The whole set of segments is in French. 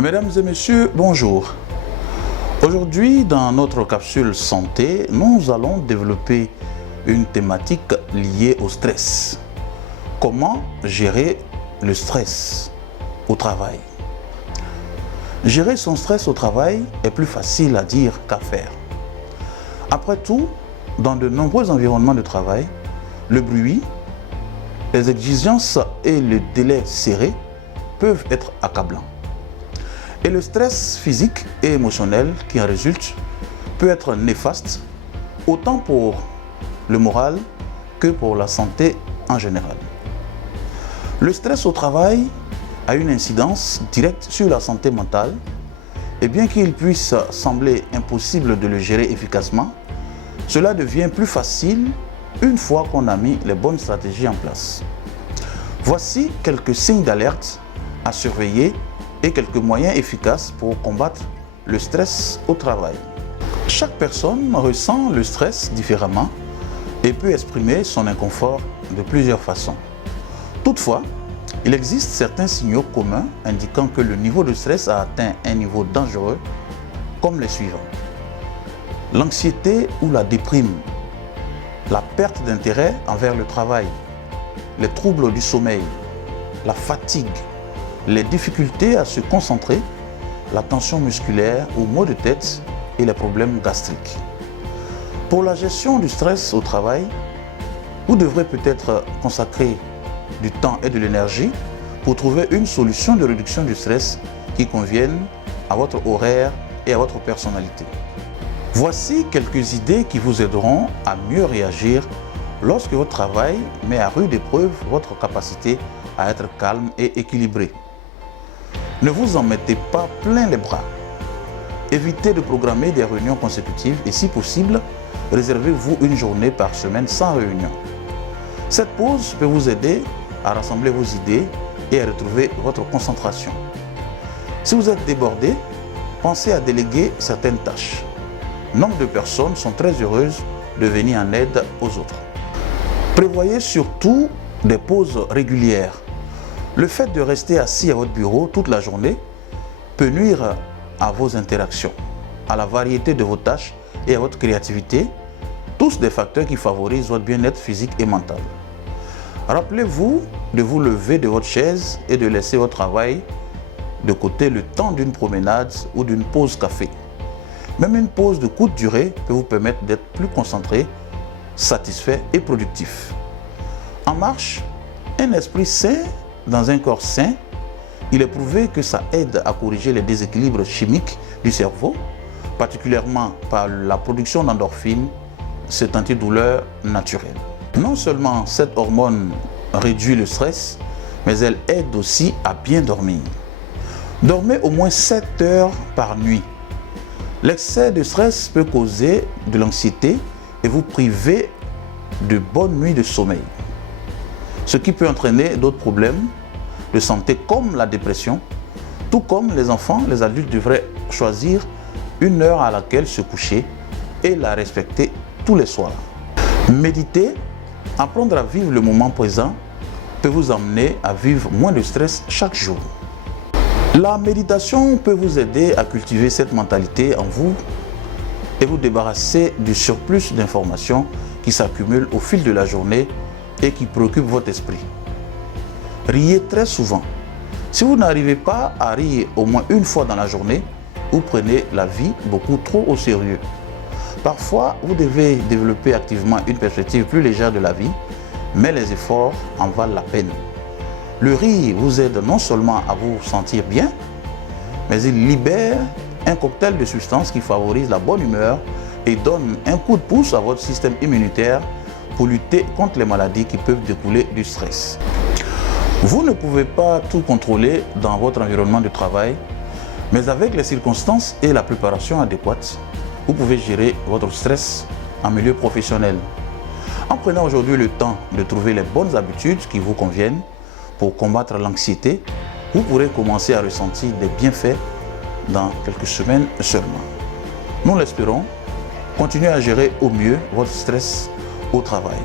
Mesdames et messieurs, bonjour. Aujourd'hui, dans notre capsule santé, nous allons développer une thématique liée au stress. Comment gérer le stress au travail? Gérer son stress au travail est plus facile à dire qu'à faire. Après tout, dans de nombreux environnements de travail, le bruit, les exigences et le délai serré peuvent être accablants. Et le stress physique et émotionnel qui en résulte peut être néfaste, autant pour le moral que pour la santé en général. Le stress au travail a une incidence directe sur la santé mentale, et bien qu'il puisse sembler impossible de le gérer efficacement, cela devient plus facile une fois qu'on a mis les bonnes stratégies en place. Voici quelques signes d'alerte à surveiller et quelques moyens efficaces pour combattre le stress au travail. Chaque personne ressent le stress différemment et peut exprimer son inconfort de plusieurs façons. Toutefois, il existe certains signaux communs indiquant que le niveau de stress a atteint un niveau dangereux, comme les suivants. L'anxiété ou la déprime, la perte d'intérêt envers le travail, les troubles du sommeil, la fatigue, les difficultés à se concentrer, la tension musculaire ou maux de tête et les problèmes gastriques. Pour la gestion du stress au travail, vous devrez peut-être consacrer du temps et de l'énergie pour trouver une solution de réduction du stress qui convienne à votre horaire et à votre personnalité. Voici quelques idées qui vous aideront à mieux réagir lorsque votre travail met à rude épreuve votre capacité à être calme et équilibré. Ne vous en mettez pas plein les bras. Évitez de programmer des réunions consécutives et si possible, réservez-vous une journée par semaine sans réunion. Cette pause peut vous aider à rassembler vos idées et à retrouver votre concentration. Si vous êtes débordé, pensez à déléguer certaines tâches. Nombre de personnes sont très heureuses de venir en aide aux autres. Prévoyez surtout des pauses régulières. Le fait de rester assis à votre bureau toute la journée peut nuire à vos interactions, à la variété de vos tâches et à votre créativité, tous des facteurs qui favorisent votre bien-être physique et mental. Rappelez-vous de vous lever de votre chaise et de laisser votre travail de côté le temps d'une promenade ou d'une pause café. Même une pause de courte durée peut vous permettre d'être plus concentré, satisfait et productif. En marche, un esprit sain dans un corps sain, il est prouvé que ça aide à corriger les déséquilibres chimiques du cerveau, particulièrement par la production d'endorphines, cette antidouleur naturelle. Non seulement cette hormone réduit le stress, mais elle aide aussi à bien dormir. Dormez au moins 7 heures par nuit. L'excès de stress peut causer de l'anxiété et vous priver de bonnes nuits de sommeil, ce qui peut entraîner d'autres problèmes de santé comme la dépression. Tout comme les enfants, les adultes devraient choisir une heure à laquelle se coucher et la respecter tous les soirs. Méditer, apprendre à vivre le moment présent peut vous amener à vivre moins de stress chaque jour. La méditation peut vous aider à cultiver cette mentalité en vous et vous débarrasser du surplus d'informations qui s'accumulent au fil de la journée et qui préoccupent votre esprit. Riez très souvent. Si vous n'arrivez pas à rire au moins une fois dans la journée, vous prenez la vie beaucoup trop au sérieux. Parfois, vous devez développer activement une perspective plus légère de la vie, mais les efforts en valent la peine. Le rire vous aide non seulement à vous sentir bien, mais il libère un cocktail de substances qui favorise la bonne humeur et donne un coup de pouce à votre système immunitaire pour lutter contre les maladies qui peuvent découler du stress. Vous ne pouvez pas tout contrôler dans votre environnement de travail, mais avec les circonstances et la préparation adéquate, vous pouvez gérer votre stress en milieu professionnel. En prenant aujourd'hui le temps de trouver les bonnes habitudes qui vous conviennent pour combattre l'anxiété, vous pourrez commencer à ressentir des bienfaits dans quelques semaines seulement. Nous l'espérons. Continuez à gérer au mieux votre stress au travail.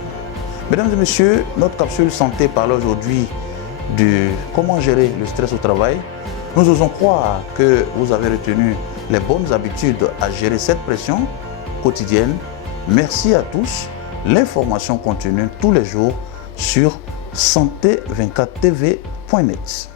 Mesdames et messieurs, notre capsule santé parle aujourd'hui de comment gérer le stress au travail. Nous osons croire que vous avez retenu les bonnes habitudes à gérer cette pression quotidienne. Merci à tous. L'information continue tous les jours sur santé24tv.net.